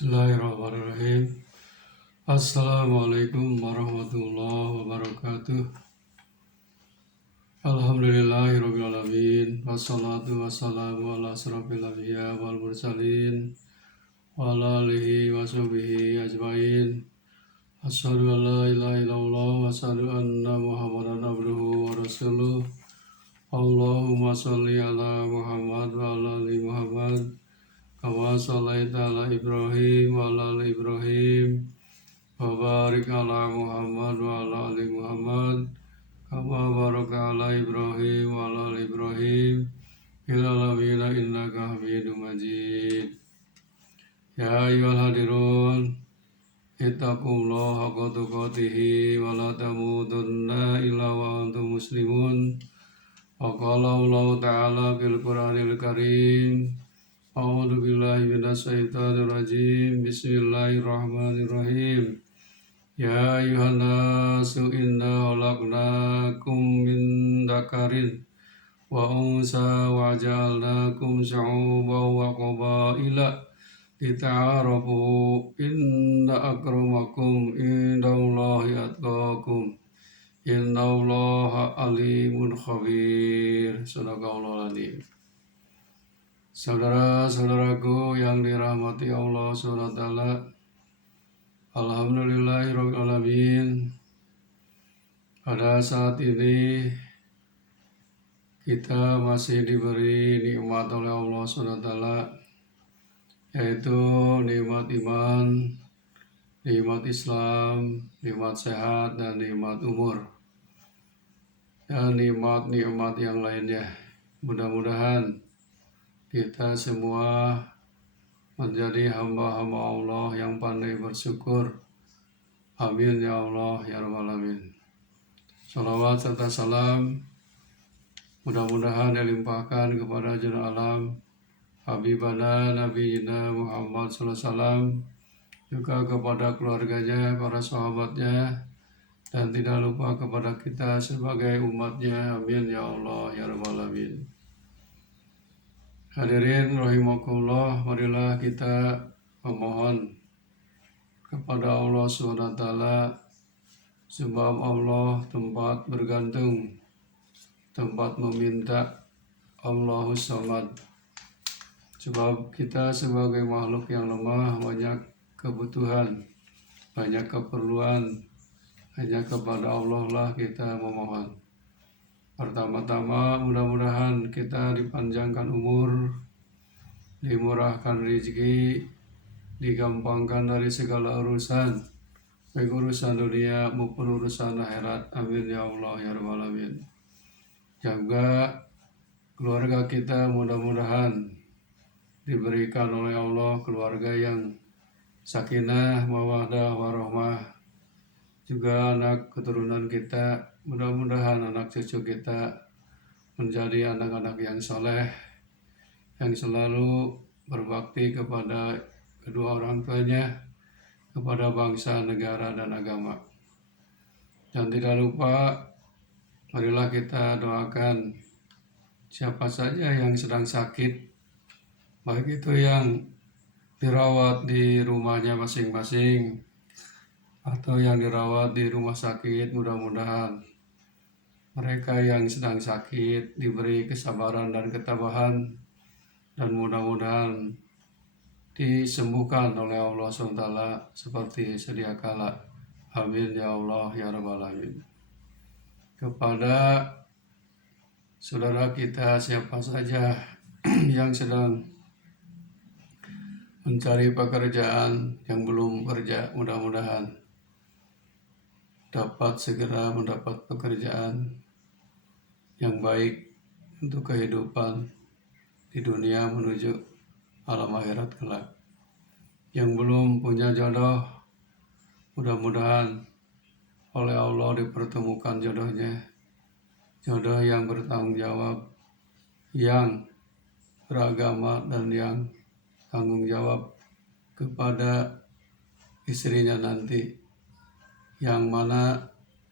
Bismillahirrahmanirrahim. Assalamualaikum warahmatullahi wabarakatuh. Alhamdulillahirrabbilalamin. Wassalatu wassalamu ala asrafil anbiya wal mursalin wa ala alihi wa sahbihi ajmain. Asyhadu an la ilaha illallah wa asyhadu anna Muhammadan abduhu wa rasuluh. Allahumma sholli ala Muhammad wa ala ali Muhammad. Kama sholaita ala Ibrahim wa ala ali Ibrahim wa barik ala Muhammad wa ala ali Muhammad kama barakta ala Ibrahim wa ala ali Ibrahim fil alamin innaka Hamidum Majid. Ya ayyuhal hadirun ittaqullaha haqqa tuqatih wa la tamutunna illa wa antum muslimun. Wa qala Allah ta'ala fil Qur'anil Karim. A'udzu billahi minasyaitonir rajim. Bismillahirrahmanirrahim. Ya ayyuhan nasu inna khalaqnakum min dzakarin wa unsa wa ja'alnakum syu'uban wa qabaila lita'arafu inna akramakum indallahi atqakum innallaha alimun khabir. Shadaqallahul adzim. Saudara-saudaraku yang dirahmati Allah SWT, Alhamdulillahirrahmanirrahim. Pada saat ini kita masih diberi nikmat oleh Allah SWT, yaitu nikmat iman, nikmat Islam, nikmat sehat, dan nikmat umur, dan nikmat-nikmat yang lainnya. Mudah-mudahan kita semua menjadi hamba-hamba Allah yang pandai bersyukur. Amin ya Allah ya Rabbal Alamin. Salawat serta salam mudah-mudahan dilimpahkan kepada junjungan alam Habibana Nabiyina Muhammad sallallahu alaihi wasallam, juga kepada keluarganya, para sahabatnya, dan tidak lupa kepada kita sebagai umatnya. Amin ya Allah ya Rabbal Alamin. Hadirin rahimakumullah, marilah kita memohon kepada Allah SWT, sebab Allah tempat bergantung, tempat meminta, Allahus Samad. Sebab kita sebagai makhluk yang lemah, banyak kebutuhan, banyak keperluan, hanya kepada Allah lah kita memohon. Pertama-tama mudah-mudahan kita dipanjangkan umur, dimurahkan rezeki, digampangkan dari segala urusan, baik urusan dunia maupun urusan akhirat. Amin ya Allah ya Rabbal Alamin. Jaga keluarga kita, mudah-mudahan diberikan oleh Allah keluarga yang sakinah, mawaddah, warahmah. Juga anak keturunan kita, mudah-mudahan anak cucu kita menjadi anak-anak yang soleh, yang selalu berbakti kepada kedua orang tuanya, kepada bangsa, negara, dan agama. Dan tidak lupa, marilah kita doakan siapa saja yang sedang sakit, baik itu yang dirawat di rumahnya masing-masing atau yang dirawat di rumah sakit. Mudah-mudahan mereka yang sedang sakit diberi kesabaran dan ketabahan, dan mudah-mudahan disembuhkan oleh Allah SWT seperti sedia kala. Amin ya Allah ya Rabbal Alamin. Kepada saudara kita siapa saja yang sedang mencari pekerjaan, yang belum kerja, mudah-mudahan dapat segera mendapat pekerjaan yang baik untuk kehidupan di dunia menuju alam akhirat kelak. Yang belum punya jodoh, mudah-mudahan oleh Allah dipertemukan jodohnya, jodoh yang bertanggung jawab, yang beragama, dan yang tanggung jawab kepada istrinya nanti, yang mana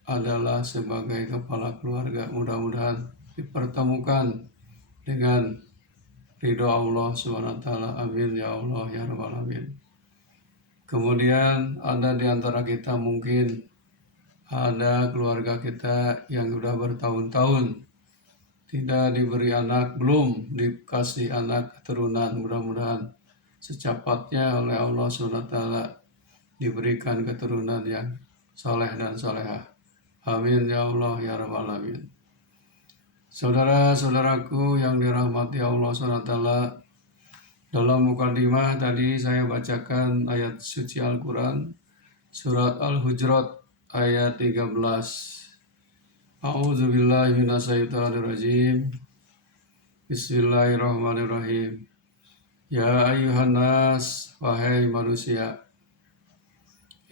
adalah sebagai kepala keluarga. Mudah-mudahan dipertemukan dengan ridho Allah SWT. Amin ya Allah ya Rabbal Alamin. Kemudian ada di antara kita mungkin ada keluarga kita yang sudah bertahun-tahun tidak diberi anak, belum dikasih anak keturunan. Mudah-mudahan secepatnya oleh Allah SWT diberikan keturunan yang soleh dan solehah. Amin ya Allah ya Rabbal Alamin. Saudara-saudaraku yang dirahmati Allah SWT, dalam mukadimah tadi saya bacakan ayat suci Al-Quran, surat Al-Hujurat ayat 13. A'udzubillahi minasyaitonirrajim. Bismillahirrahmanirrahim. Ya ayuhan nas, wahai manusia,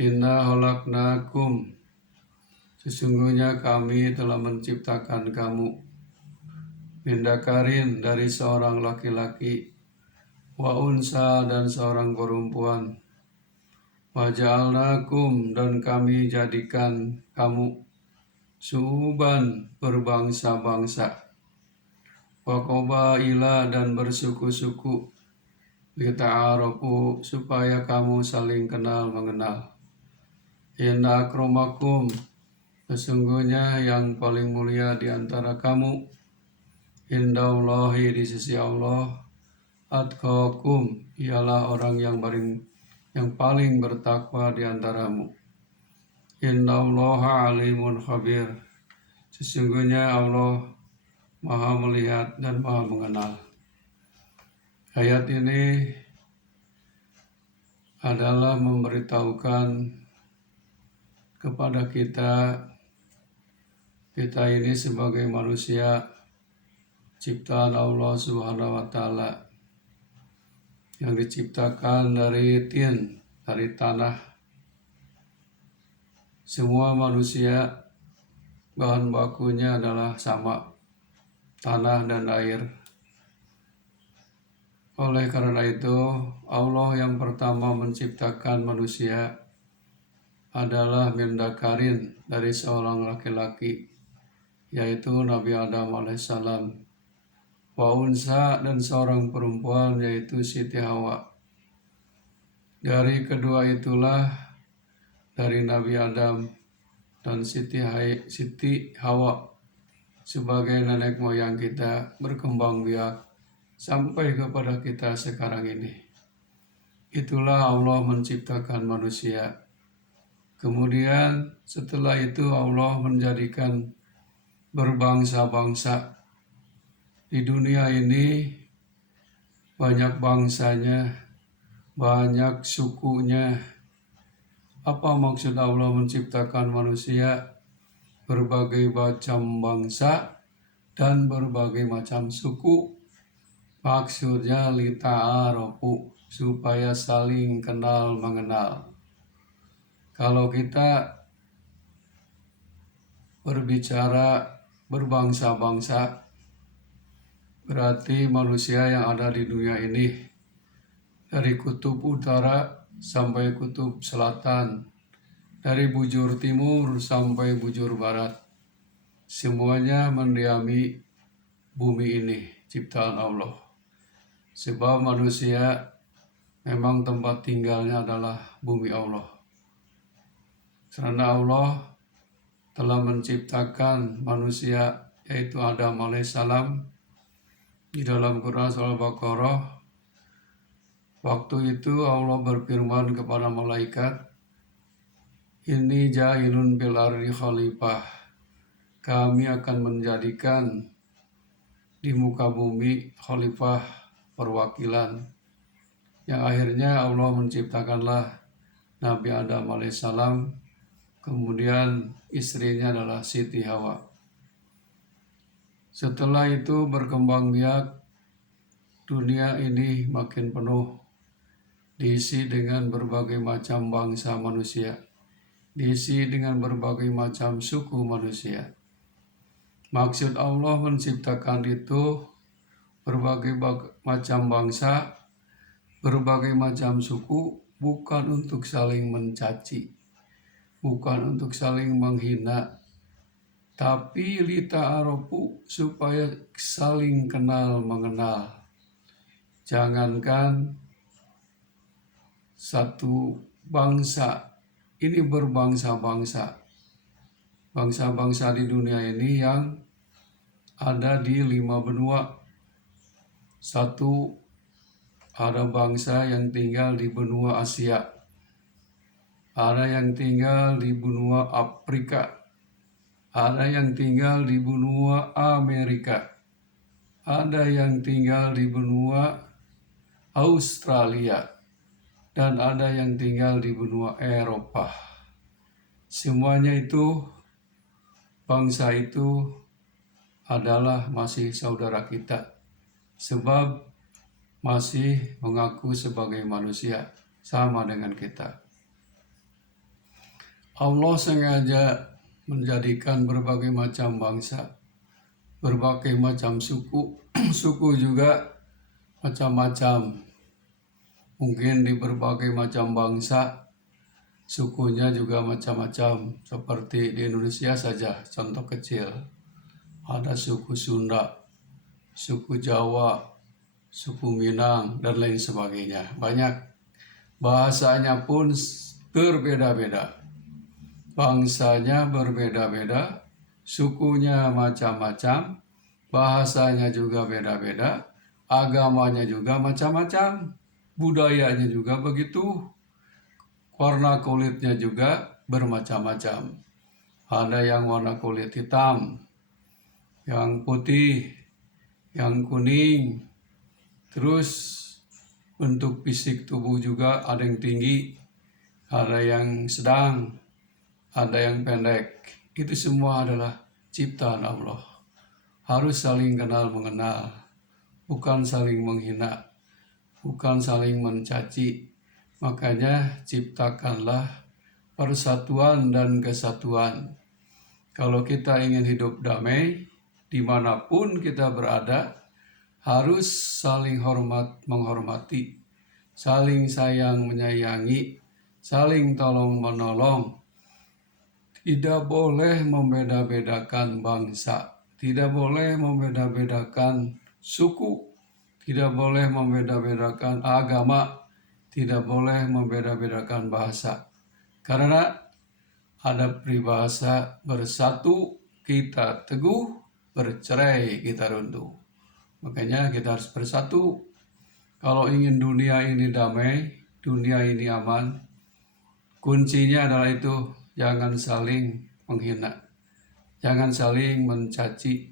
inna khalaqnakum, sesungguhnya kami telah menciptakan kamu, min dzakarin, dari seorang laki-laki, wa unsa, dan seorang perempuan, wa ja'alnakum, dan kami jadikan kamu syu'uban, berbangsa-bangsa, wa qabaila, dan bersuku-suku, lita'arafu, supaya kamu saling kenal mengenal. Inna akramakum, sesungguhnya yang paling mulia di antara kamu, indallahi, di sisi Allah, atqakum, ialah orang yang paling bertakwa di antaramu. Innallaha alimun khabir, sesungguhnya Allah Maha melihat dan Maha mengenal. Ayat ini adalah memberitahukan kepada kita ini sebagai manusia ciptaan Allah Subhanahu wa Ta'ala yang diciptakan dari tin, dari tanah. Semua manusia bahan bakunya adalah sama, tanah dan air. Oleh karena itu, Allah yang pertama menciptakan manusia adalah min dzakarin, dari seorang laki-laki, yaitu Nabi Adam alaihissalam, wa unsa, dan seorang perempuan, yaitu Siti Hawa. Dari kedua itulah, dari Nabi Adam dan Siti Hawa sebagai nenek moyang kita, berkembang biak sampai kepada kita sekarang ini. Itulah Allah menciptakan manusia. Kemudian setelah itu Allah menjadikan berbangsa-bangsa. Di dunia ini banyak bangsanya, banyak sukunya. Apa maksud Allah menciptakan manusia? Berbagai macam bangsa dan berbagai macam suku. Maksudnya lita'arofu, supaya saling kenal mengenal. Kalau kita berbicara berbangsa-bangsa, berarti manusia yang ada di dunia ini, dari kutub utara sampai kutub selatan, dari bujur timur sampai bujur barat, semuanya mendiami bumi ini, ciptaan Allah. Sebab manusia memang tempat tinggalnya adalah bumi Allah. Karena Allah telah menciptakan manusia, yaitu Adam alaihissalam, di dalam Quran surah Al-Baqarah. Waktu itu Allah berfirman kepada malaikat, "Inni ja'ilun fil ardi khalifah." Kami akan menjadikan di muka bumi khalifah, perwakilan. Yang akhirnya Allah menciptakanlah Nabi Adam alaihissalam, kemudian istrinya adalah Siti Hawa. Setelah itu berkembang biak, dunia ini makin penuh, diisi dengan berbagai macam bangsa manusia, diisi dengan berbagai macam suku manusia. Maksud Allah menciptakan itu berbagai macam bangsa, berbagai macam suku, bukan untuk saling mencaci, bukan untuk saling menghina, tapi lita'arofu, supaya saling kenal mengenal. Jangankan satu bangsa ini berbangsa-bangsa. Bangsa-bangsa di dunia ini yang ada di 5 benua. Satu, ada bangsa yang tinggal di benua Asia. Ada yang tinggal di benua Afrika. Ada yang tinggal di benua Amerika. Ada yang tinggal di benua Australia. Dan ada yang tinggal di benua Eropa. Semuanya itu, bangsa itu adalah masih saudara kita. Sebab masih mengaku sebagai manusia, sama dengan kita. Allah sengaja menjadikan berbagai macam bangsa, berbagai macam suku. Suku juga macam-macam. Mungkin di berbagai macam bangsa, sukunya juga macam-macam. Seperti di Indonesia saja, contoh kecil. Ada suku Sunda, suku Jawa, suku Minang, dan lain sebagainya. Banyak. Bahasanya pun berbeda-beda. Bangsanya berbeda-beda, sukunya macam-macam, bahasanya juga beda-beda, agamanya juga macam-macam, budayanya juga begitu, warna kulitnya juga bermacam-macam. Ada yang warna kulit hitam, yang putih, yang kuning, terus bentuk fisik tubuh juga ada yang tinggi, ada yang sedang, ada yang pendek. Itu semua adalah ciptaan Allah. Harus saling kenal mengenal, bukan saling menghina, bukan saling mencaci. Makanya ciptakanlah persatuan dan kesatuan. Kalau kita ingin hidup damai, dimanapun kita berada, harus saling hormat menghormati, saling sayang menyayangi, saling tolong menolong. Tidak boleh membeda-bedakan bangsa, tidak boleh membeda-bedakan suku, tidak boleh membeda-bedakan agama, tidak boleh membeda-bedakan bahasa. Karena ada peribahasa, bersatu kita teguh, bercerai kita runtuh. Makanya kita harus bersatu. Kalau ingin dunia ini damai, dunia ini aman, kuncinya adalah itu, jangan saling menghina, jangan saling mencaci,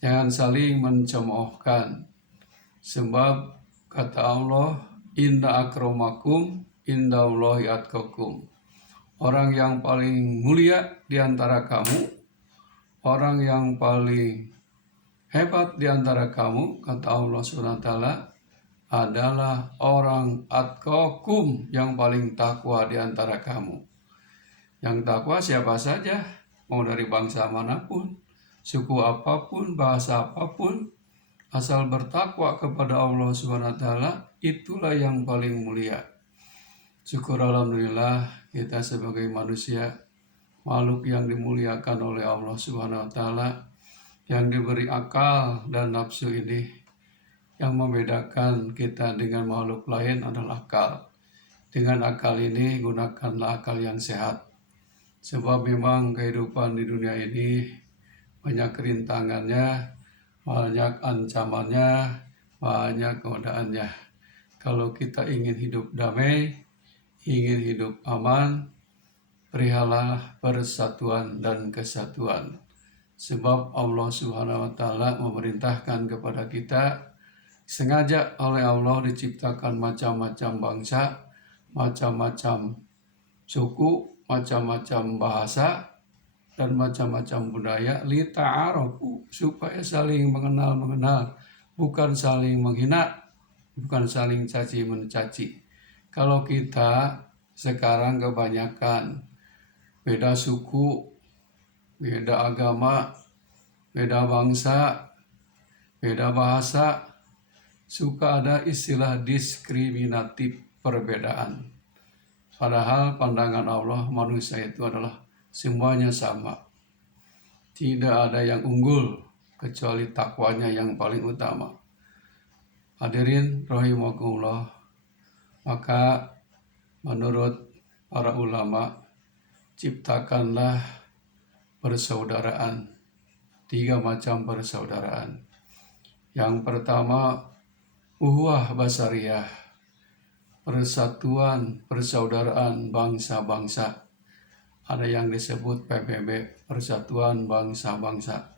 jangan saling mencemoohkan. Sebab kata Allah, inna akramakum indallahi atqakum. Orang yang paling mulia di antara kamu, orang yang paling hebat di antara kamu, kata Allah SWT, adalah orang atqakum, yang paling takwa di antara kamu. Yang takwa siapa saja, mau dari bangsa manapun, suku apapun, bahasa apapun, asal bertakwa kepada Allah SWT, itulah yang paling mulia. Syukur alhamdulillah kita sebagai manusia, makhluk yang dimuliakan oleh Allah SWT, yang diberi akal dan nafsu ini. Yang membedakan kita dengan makhluk lain adalah akal. Dengan akal ini gunakanlah akal yang sehat. Sebab memang kehidupan di dunia ini banyak rintangannya, banyak ancamannya, banyak godaannya. Kalau kita ingin hidup damai, ingin hidup aman, perihalah persatuan dan kesatuan. Sebab Allah SWT memerintahkan kepada kita, sengaja oleh Allah diciptakan macam-macam bangsa, macam-macam suku, macam-macam bahasa, dan macam-macam budaya, lita'arafu, supaya saling mengenal, bukan saling menghina, bukan saling caci mencaci. Kalau kita sekarang kebanyakan beda suku, beda agama, beda bangsa, beda bahasa, suka ada istilah diskriminatif, perbedaan. Padahal pandangan Allah, manusia itu adalah semuanya sama. Tidak ada yang unggul kecuali takwanya yang paling utama. Hadirin rahimakumullah, maka menurut para ulama, ciptakanlah persaudaraan. 3 macam persaudaraan. Yang pertama, uhuwah basariyah, persatuan persaudaraan bangsa-bangsa. Ada yang disebut PBB, Persatuan Bangsa-Bangsa.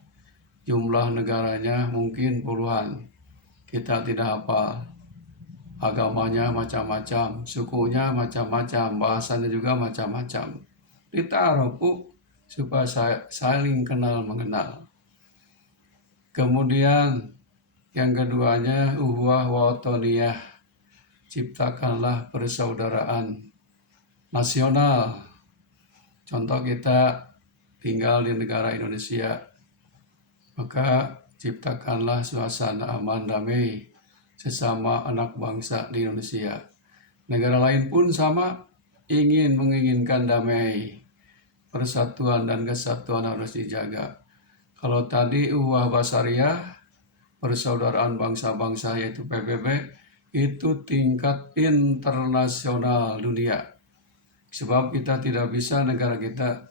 Jumlah negaranya mungkin puluhan. Kita tidak hafal. Agamanya macam-macam, sukunya macam-macam, bahasanya juga macam-macam. Ditaruh supaya saling kenal mengenal. Kemudian yang keduanya uhuwah watoniyah, ciptakanlah persaudaraan nasional. Contoh kita tinggal di negara Indonesia, maka ciptakanlah suasana aman damai sesama anak bangsa di Indonesia. Negara lain pun sama, menginginkan damai, persatuan dan kesatuan harus dijaga. Kalau tadi uhuwah basariyah, persaudaraan bangsa-bangsa yaitu PBB, itu tingkat internasional dunia. Sebab kita tidak bisa negara kita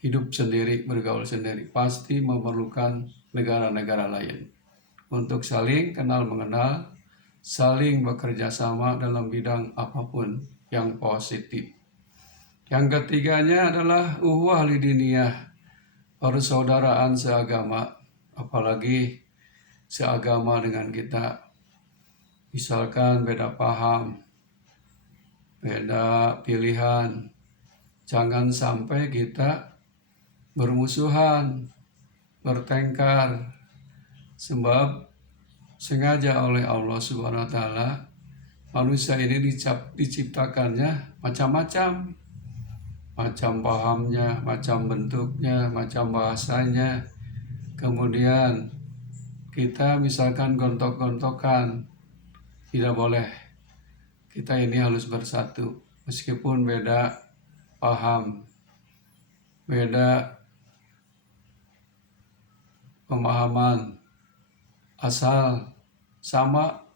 hidup sendiri, bergaul sendiri. Pasti memerlukan negara-negara lain untuk saling kenal mengenal, saling bekerja sama dalam bidang apapun yang positif. Yang ketiganya adalah uhuwah lidiniyah, persaudaraan seagama, apalagi seagama dengan kita. Misalkan beda paham, beda pilihan, jangan sampai kita bermusuhan, bertengkar, sebab sengaja oleh Allah Subhanahu wa Ta'ala manusia ini diciptakannya macam-macam, macam pahamnya, macam bentuknya, macam bahasanya. Kemudian kita misalkan gontok-gontokan, tidak boleh. Kita ini harus bersatu, meskipun beda paham, beda pemahaman, asal sama.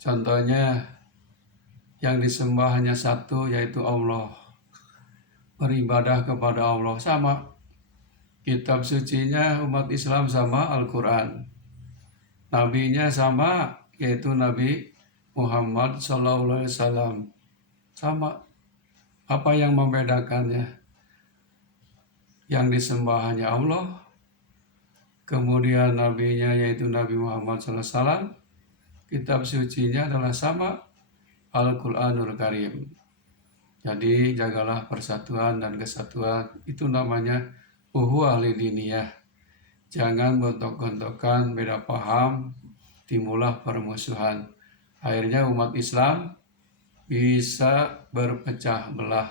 Contohnya yang disembah hanya satu, yaitu Allah. Beribadah kepada Allah sama. Kitab sucinya umat Islam sama, Al-Quran. Nabinya sama, yaitu Nabi Muhammad SAW. Sama. Apa yang membedakannya? Yang disembah hanya Allah, kemudian nabinya yaitu Nabi Muhammad SAW. Kitab sucinya adalah sama, Al-Quranul Karim. Jadi jagalah persatuan dan kesatuan. Itu namanya uhuwah lidiniyah. Jangan gontok-gontokan, beda paham, timbullah permusuhan. Akhirnya umat Islam bisa berpecah belah.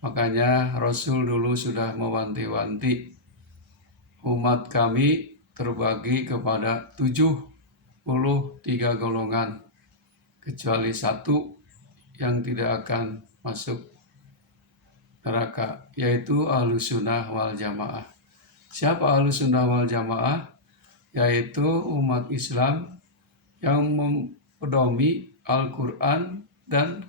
Makanya Rasul dulu sudah mewanti-wanti, umat kami terbagi kepada 73 golongan, kecuali satu yang tidak akan masuk neraka, yaitu Ahlus Sunnah wal Jamaah. Siapa Ahlus Sunnah wal Jamaah? Yaitu umat Islam yang mempedomi Al-Quran dan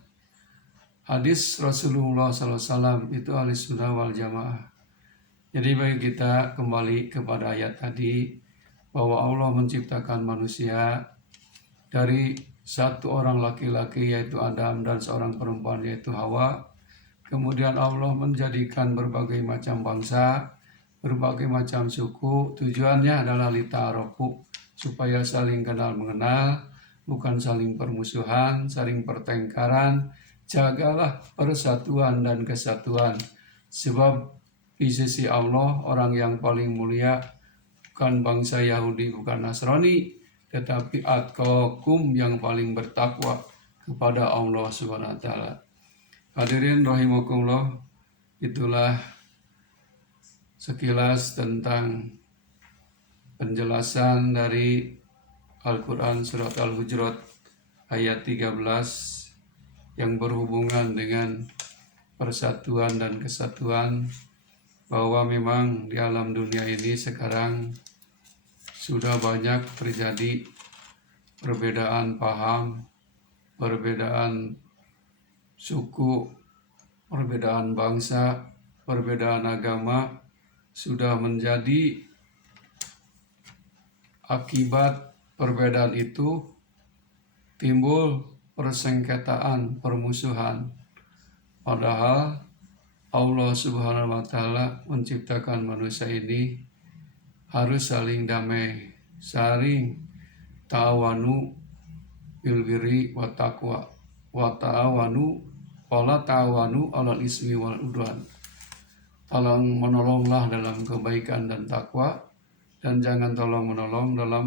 hadis Rasulullah SAW. Itu Ahlus Sunnah wal Jamaah. Jadi bagi kita kembali kepada ayat tadi, bahwa Allah menciptakan manusia dari satu orang laki-laki yaitu Adam dan seorang perempuan yaitu Hawa. Kemudian Allah menjadikan berbagai macam bangsa, berbagai macam suku. Tujuannya adalah lita'arofu, supaya saling kenal mengenal, bukan saling permusuhan, saling pertengkaran. Jagalah persatuan dan kesatuan, sebab di sisi Allah orang yang paling mulia bukan bangsa Yahudi, bukan Nasrani, tetapi atqakum, yang paling bertakwa kepada Allah Subhanahu wa Ta'ala. Hadirin rahimakumullah, itulah sekilas tentang penjelasan dari Al-Quran surat Al-Hujurat ayat 13 yang berhubungan dengan persatuan dan kesatuan, bahwa memang di alam dunia ini sekarang sudah banyak terjadi perbedaan paham, perbedaan suku, perbedaan bangsa, perbedaan agama sudah menjadi akibat perbedaan itu timbul persengketaan, permusuhan. Padahal Allah Subhanahu wa Ta'ala menciptakan manusia ini harus saling damai, saling ta'awanu bil birri wa taqwa wa ta'awanu wala ta'awanu 'alal ismi wal udwan. Tolong menolonglah dalam kebaikan dan takwa, dan jangan tolong menolong dalam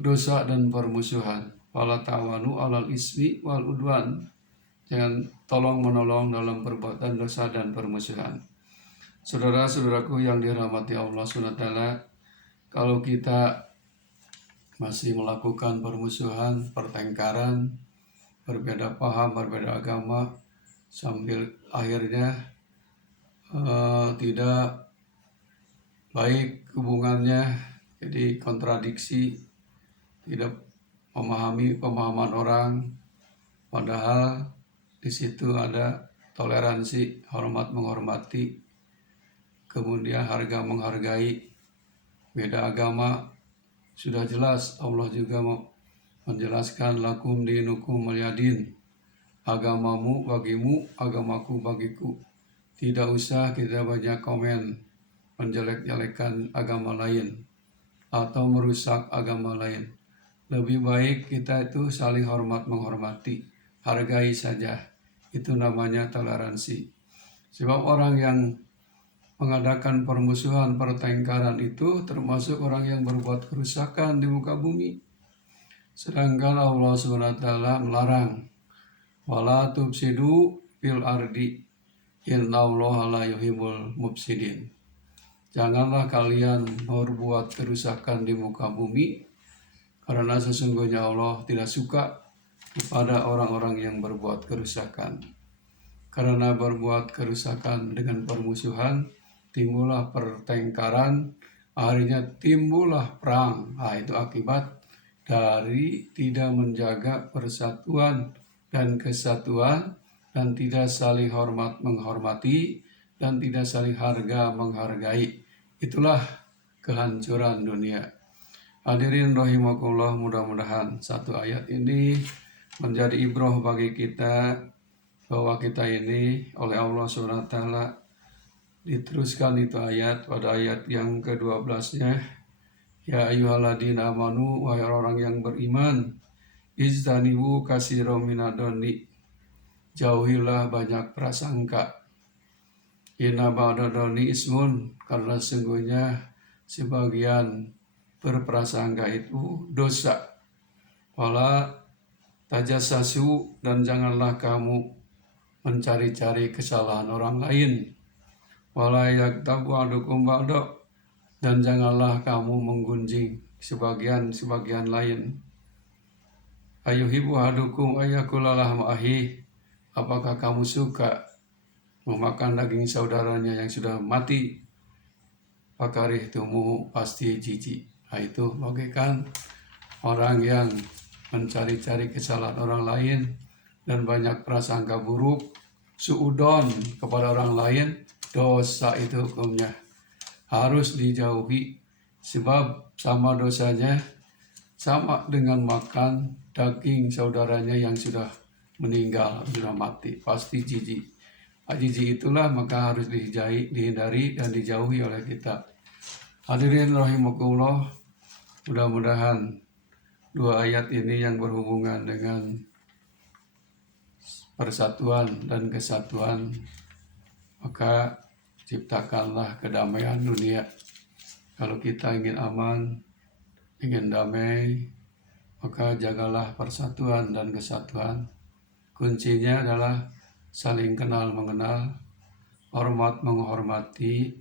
dosa dan permusuhan. Wala ta'awanu 'alal ismi wal udwan. Jangan tolong menolong dalam perbuatan dosa dan permusuhan. Saudara-saudaraku yang dirahmati Allah SWT, kalau kita masih melakukan permusuhan, pertengkaran, berbeda paham, berbeda agama, sambil akhirnya tidak baik hubungannya, jadi kontradiksi, tidak memahami pemahaman orang, padahal di situ ada toleransi, hormat menghormati, kemudian harga menghargai. Beda agama sudah jelas, Allah juga menjelaskan lakum dinukum waliyadin, agamamu bagimu, agamaku bagiku. Tidak usah kita banyak komen menjelek-jelekan agama lain atau merusak agama lain. Lebih baik kita itu saling hormat menghormati, hargai saja. Itu namanya toleransi. Sebab orang yang mengadakan permusuhan, pertengkaran itu termasuk orang yang berbuat kerusakan di muka bumi. Sedangkan Allah SWT melarang, wala tufsidu fil ardi innallaha la yuhibbul mufsidin. Janganlah kalian berbuat kerusakan di muka bumi, karena sesungguhnya Allah tidak suka kepada orang-orang yang berbuat kerusakan. Karena berbuat kerusakan dengan permusuhan, timbullah pertengkaran, akhirnya timbullah perang. Itu akibat dari tidak menjaga persatuan dan kesatuan, dan tidak saling hormat menghormati, dan tidak saling harga menghargai. Itulah kehancuran dunia. Hadirin rahimakumullah, mudah-mudahan satu ayat ini menjadi ibrah bagi kita, bahwa kita ini oleh Allah SWT diteruskan itu ayat pada ayat yang ke-12-nya, ya ayyuhalladzina amanu, wahai orang yang beriman, ijtanibu katsiran minadh-dhanni, jauhilah banyak prasangka, inna ba'dadh-dhanni ismun, karena sesungguhnya sebagian berprasangka itu dosa. Wala tajassasu, dan janganlah kamu mencari-cari kesalahan orang lain. Wala yaghtab ba'dukum ba'da, dan janganlah kamu menggunjing sebagian lain. Ayuhibbu ahadukum ayyakula lahma akhihi, apakah kamu suka memakan daging saudaranya yang sudah mati? Fakarihtumuhu, pasti jijik. Itu bagaikan orang yang mencari-cari kesalahan orang lain dan banyak prasangka buruk, suudon kepada orang lain, dosa itu hukumnya harus dijauhi. Sebab sama dosanya sama dengan makan daging saudaranya yang sudah meninggal, sudah mati, pasti jijik. Jijik itulah maka harus dihindari dan dijauhi oleh kita. Hadirin rahimakumullah, mudah-mudahan dua ayat ini yang berhubungan dengan persatuan dan kesatuan, maka ciptakanlah kedamaian dunia. Kalau kita ingin aman, ingin damai, maka jagalah persatuan dan kesatuan. Kuncinya adalah saling kenal mengenal, hormat menghormati,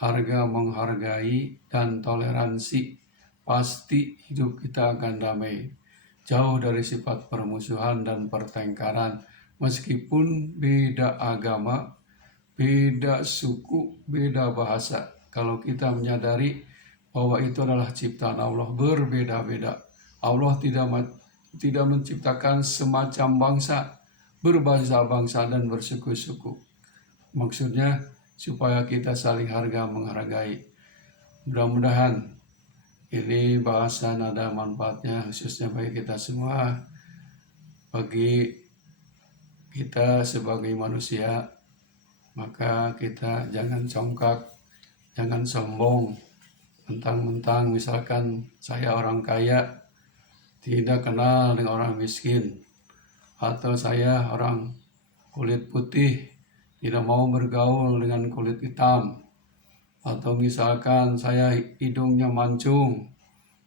harga menghargai, dan toleransi. Pasti hidup kita akan damai, jauh dari sifat permusuhan dan pertengkaran. Meskipun beda agama, beda suku, beda bahasa, kalau kita menyadari bahwa itu adalah ciptaan Allah, berbeda-beda. Allah tidak menciptakan semacam bangsa, berbangsa-bangsa dan bersuku-suku. Maksudnya supaya kita saling harga menghargai. Mudah-mudahan ini bahasan ada manfaatnya khususnya bagi kita semua, bagi kita sebagai manusia. Maka kita jangan congkak, jangan sombong, mentang-mentang misalkan saya orang kaya tidak kenal dengan orang miskin, atau saya orang kulit putih tidak mau bergaul dengan kulit hitam, atau misalkan saya hidungnya mancung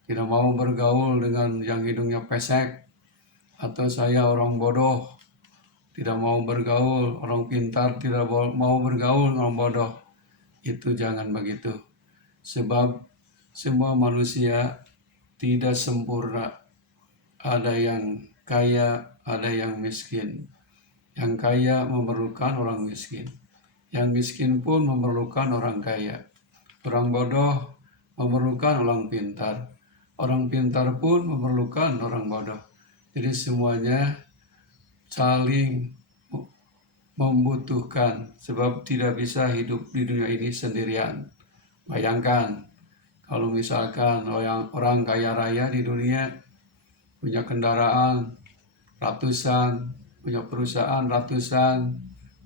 tidak mau bergaul dengan yang hidungnya pesek, atau saya orang bodoh tidak mau bergaul, orang pintar tidak mau bergaul dengan orang bodoh. Itu jangan begitu, sebab semua manusia tidak sempurna. Ada yang kaya, ada yang miskin. Yang kaya memerlukan orang miskin. Yang miskin pun memerlukan orang kaya. Orang bodoh memerlukan orang pintar. Orang pintar pun memerlukan orang bodoh. Jadi semuanya saling membutuhkan, sebab tidak bisa hidup di dunia ini sendirian. Bayangkan kalau misalkan orang kaya raya di dunia punya kendaraan ratusan, punya perusahaan ratusan,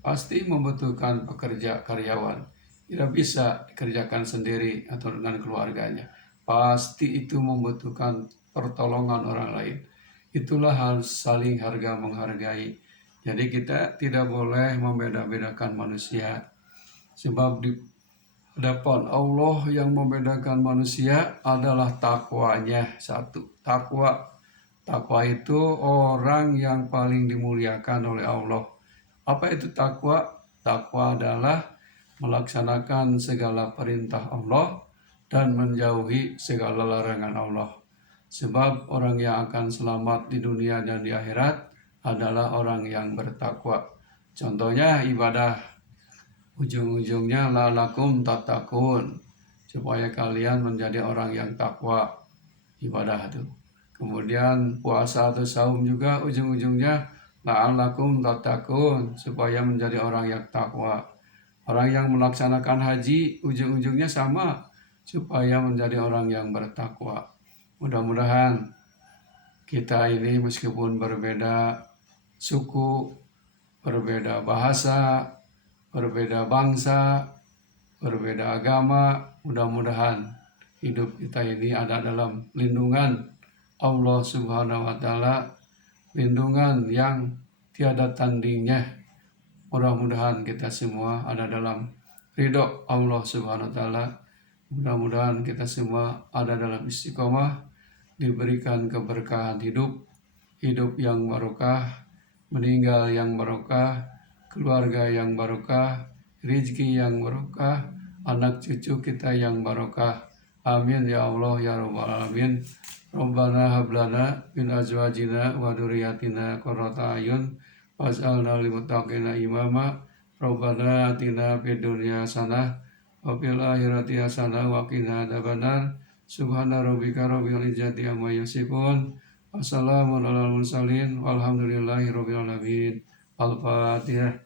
pasti membutuhkan pekerja karyawan. Tidak bisa dikerjakan sendiri atau dengan keluarganya. Pasti itu membutuhkan pertolongan orang lain. Itulah harus saling harga menghargai. Jadi kita tidak boleh membeda-bedakan manusia. Sebab di hadapan Allah yang membedakan manusia adalah takwanya. Satu, Takwa itu orang yang paling dimuliakan oleh Allah. Apa itu takwa? Takwa adalah melaksanakan segala perintah Allah dan menjauhi segala larangan Allah. Sebab orang yang akan selamat di dunia dan di akhirat adalah orang yang bertakwa. Contohnya ibadah. Ujung-ujungnya la'allakum tattaqun, supaya kalian menjadi orang yang takwa. Ibadah itu. Kemudian puasa atau saum juga ujung-ujungnya la'allakum tattaqun, supaya menjadi orang yang takwa. Orang yang melaksanakan haji ujung-ujungnya sama, supaya menjadi orang yang bertakwa. Mudah-mudahan kita ini meskipun berbeda suku, berbeda bahasa, berbeda bangsa, berbeda agama, mudah-mudahan hidup kita ini ada dalam lindungan Allah Subhanahu wa Ta'ala, lindungan yang tiada tandingnya. Mudah-mudahan kita semua ada dalam ridho Allah Subhanahu wa Ta'ala. Mudah-mudahan kita semua ada dalam istiqomah, diberikan keberkahan hidup yang barokah, meninggal yang barokah, keluarga yang barokah, rezeki yang barokah, anak cucu kita yang barokah. Amin ya Allah ya Rabbal Alamin. Rabbana hablana min azwajina wa dzurriyyatina qurrata a'yun waj'alna lil muttaqina imama. Rabbana atina fid dunya hasanah wa fil akhirati hasanah wa qina adzabannar. Subhana rabbika rabbil izzati amma yasifun. Wassalamun alal mursalin walhamdulillahi rabbil alamin. Al-Fatihah.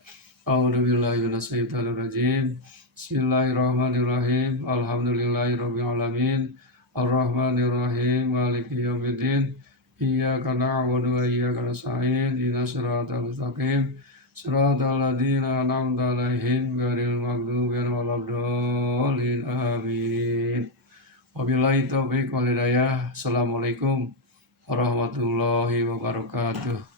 A'udzubillahi minasyaitonir rajim. Bismillahirrahmanirrahim. Alhamdulillahi rabbil alamin. Ar-Rahmanir-Rahim. Maliki yaumiddin. Iyyaka na'budu wa iyyaka nasta'in. Ihdinas siratal mustaqim. Siratal ladzina an'amta 'alaihim ghairil maghdubi 'alaihim waladdallin. Amin. Wabillahi taufiq wal hidayah. Assalamualaikum warahmatullahi wabarakatuh.